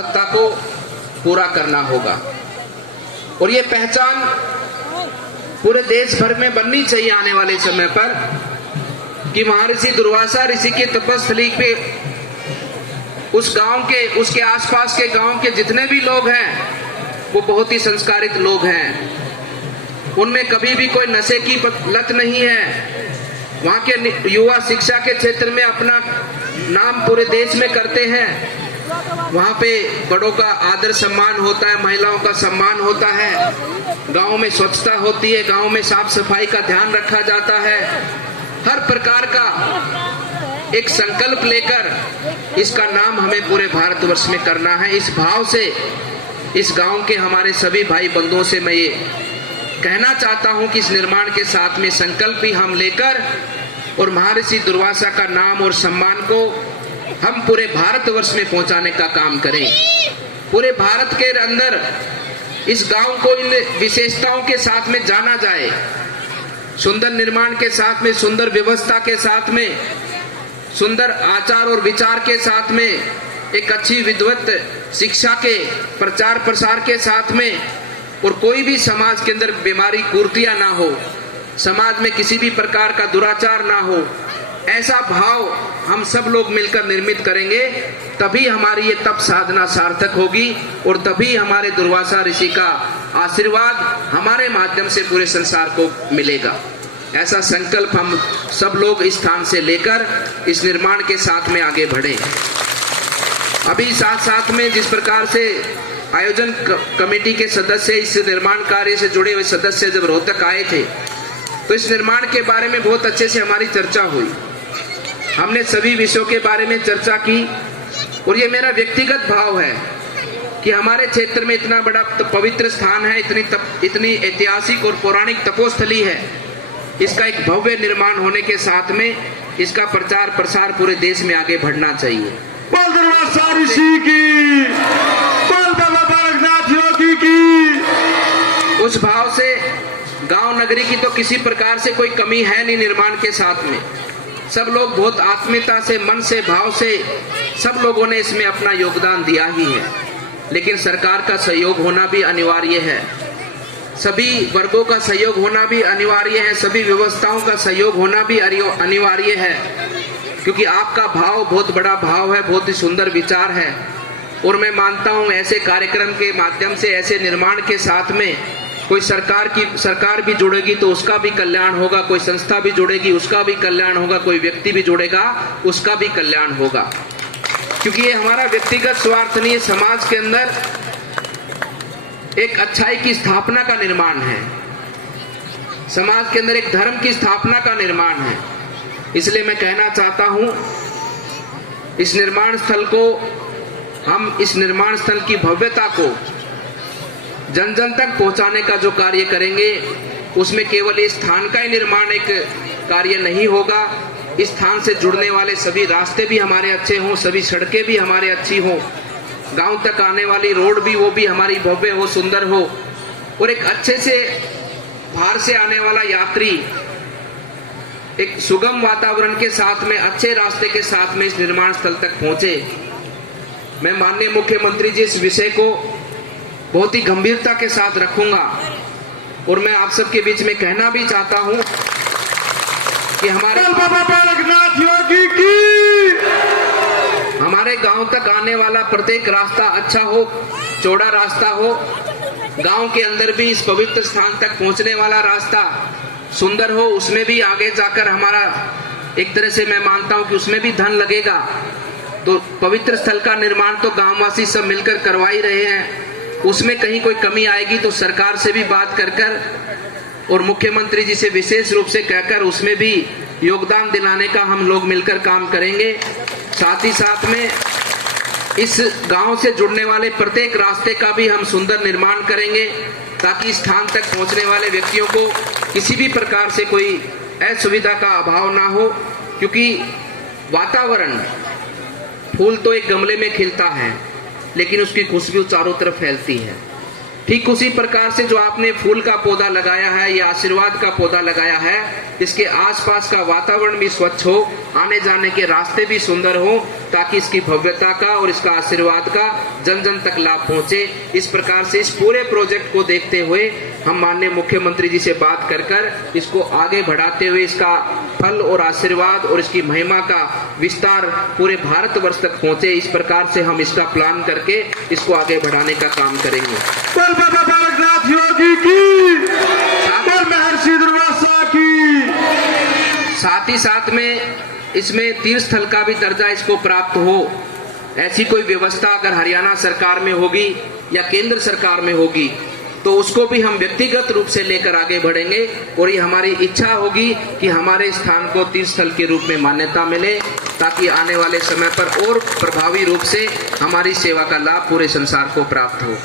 सत्ता को पूरा करना होगा और ये पहचान पूरे देश भर में बननी चाहिए आने वाले समय पर कि महर्षि दुर्वासा ऋषि के तपस्थली पे उस गांव के, उसके आसपास के गांव के जितने भी लोग हैं वो बहुत ही संस्कारित लोग हैं। उनमें कभी भी कोई नशे की लत नहीं है। वहां के युवा शिक्षा के क्षेत्र में अपना नाम पूरे देश में करते हैं। वहां पे बड़ों का आदर सम्मान होता है, महिलाओं का सम्मान होता है, गांव में स्वच्छता होती है, गांव में साफ सफाई का ध्यान रखा जाता है। हर प्रकार का एक संकल्प लेकर इसका नाम हमें पूरे भारतवर्ष में करना है। इस भाव से इस गांव के हमारे सभी भाई बंधुओं से मैं ये कहना चाहता हूं कि इस निर्माण के साथ में संकल्प भी हम लेकर और महर्षि दुर्वासा का नाम और सम्मान को हम पूरे भारतवर्ष में पहुंचाने का काम करें। पूरे भारत के अंदर इस गांव को इन विशेषताओं के साथ में जाना जाए। सुंदर निर्माण के साथ में, सुंदर व्यवस्था के साथ में, सुंदर आचार और विचार के साथ में, एक अच्छी विद्वत शिक्षा के प्रचार प्रसार के साथ में, और कोई भी समाज के अंदर बीमारी कुर्तियां ना हो, समाज में किसी भी प्रकार का दुराचार ना हो, ऐसा भाव हम सब लोग मिलकर निर्मित करेंगे, तभी हमारी ये तप साधना सार्थक होगी और तभी हमारे दुर्वासा ऋषि का आशीर्वाद हमारे माध्यम से पूरे संसार को मिलेगा। ऐसा संकल्प हम सब लोग इस स्थान से लेकर इस निर्माण के साथ में आगे बढ़े। अभी साथ साथ में जिस प्रकार से आयोजन कमेटी के सदस्य, इस निर्माण कार्य से जुड़े हुए सदस्य जब रोहतक आए थे तो इस निर्माण के बारे में बहुत अच्छे से हमारी चर्चा हुई। हमने सभी विषयों के बारे में चर्चा की और ये मेरा व्यक्तिगत भाव है कि हमारे क्षेत्र में इतना बड़ा पवित्र स्थान है, इतनी ऐतिहासिक और पौराणिक तपोस्थली है, इसका एक भव्य निर्माण होने के साथ में इसका प्रचार प्रसार पूरे देश में आगे बढ़ना चाहिए। बोल दुर्वासा ऋषि की, बोल बाबा बालकनाथ योगी की। उस भाव से गांव नगरी की तो किसी प्रकार से कोई कमी है नहीं। निर्माण के साथ में सब लोग बहुत आत्मीयता से, मन से, भाव से सब लोगों ने इसमें अपना योगदान दिया ही है, लेकिन सरकार का सहयोग होना भी अनिवार्य है, सभी वर्गों का सहयोग होना भी अनिवार्य है, सभी व्यवस्थाओं का सहयोग होना भी अनिवार्य है, क्योंकि आपका भाव बहुत बड़ा भाव है, बहुत ही सुंदर विचार है। और मैं मानता हूं ऐसे कार्यक्रम के माध्यम से, ऐसे निर्माण के साथ में कोई सरकार भी जुड़ेगी तो उसका भी कल्याण होगा, कोई संस्था भी जुड़ेगी उसका भी कल्याण होगा, कोई व्यक्ति भी जुड़ेगा उसका भी कल्याण होगा, क्योंकि ये हमारा व्यक्तिगत स्वार्थ नहीं है। समाज के अंदर एक अच्छाई की स्थापना का निर्माण है, समाज के अंदर एक धर्म की स्थापना का निर्माण है। इसलिए मैं कहना चाहता हूं इस निर्माण स्थल को, हम इस निर्माण स्थल की भव्यता को जन जन तक पहुंचाने का जो कार्य करेंगे उसमें केवल इस स्थान का ही निर्माण एक कार्य नहीं होगा। इस स्थान से जुड़ने वाले सभी रास्ते भी हमारे अच्छे हों, सभी सड़कें भी हमारे अच्छी हों, गांव तक आने वाली रोड भी वो भी हमारी भव्य हो, सुंदर हो, और एक अच्छे से बाहर से आने वाला यात्री एक सुगम वातावरण के साथ में, अच्छे रास्ते के साथ में इस निर्माण स्थल तक पहुंचे। मैं माननीय मुख्यमंत्री जी इस विषय को बहुत ही गंभीरता के साथ रखूंगा और मैं आप सबके बीच में कहना भी चाहता हूं कि हमारे बाबा बालकनाथ योगी की, हमारे गांव तक आने वाला प्रत्येक रास्ता अच्छा हो, चौड़ा रास्ता हो, गांव के अंदर भी इस पवित्र स्थान तक पहुंचने वाला रास्ता सुंदर हो, उसमें भी आगे जाकर हमारा एक तरह से मैं मानता हूं कि उसमें भी धन लगेगा। तो पवित्र स्थल का निर्माण तो गांववासी सब मिलकर करवा ही रहे हैं, उसमें कहीं कोई कमी आएगी तो सरकार से भी बात कर और मुख्यमंत्री जी से विशेष रूप से कहकर उसमें भी योगदान दिलाने का हम लोग मिलकर काम करेंगे। साथ ही साथ में इस गांव से जुड़ने वाले प्रत्येक रास्ते का भी हम सुंदर निर्माण करेंगे, ताकि स्थान तक पहुंचने वाले व्यक्तियों को किसी भी प्रकार से कोई असुविधा का अभाव ना हो। क्योंकि वातावरण, फूल तो एक गमले में खिलता है लेकिन उसकी खुशबू चारों तरफ फैलती है। ठीक उसी प्रकार से जो आपने फूल का पौधा लगाया है या आशीर्वाद का पौधा लगाया है, इसके आसपास का वातावरण भी स्वच्छ हो, आने जाने के रास्ते भी सुंदर हो, ताकि इसकी भव्यता का और इसका आशीर्वाद का जन जन तक लाभ पहुंचे। इस प्रकार से इस पूरे प्रोजेक्ट को देखते हुए हम माननीय मुख्यमंत्री जी से बात कर इसको आगे बढ़ाते हुए इसका फल और आशीर्वाद और इसकी महिमा का विस्तार पूरे भारतवर्ष तक पहुंचे, इस प्रकार से हम इसका प्लान करके इसको आगे बढ़ाने का काम करेंगे। बोल बाबा बालकनाथ योगी की, बोल महर्षि दुर्वासा की। साथ ही साथ में इसमें तीर्थ स्थल का भी दर्जा इसको प्राप्त हो, ऐसी कोई व्यवस्था अगर हरियाणा सरकार में होगी या केंद्र सरकार में होगी तो उसको भी हम व्यक्तिगत रूप से लेकर आगे बढ़ेंगे और ये हमारी इच्छा होगी कि हमारे स्थान को तीर्थ स्थल के रूप में मान्यता मिले, ताकि आने वाले समय पर और प्रभावी रूप से हमारी सेवा का लाभ पूरे संसार को प्राप्त हो।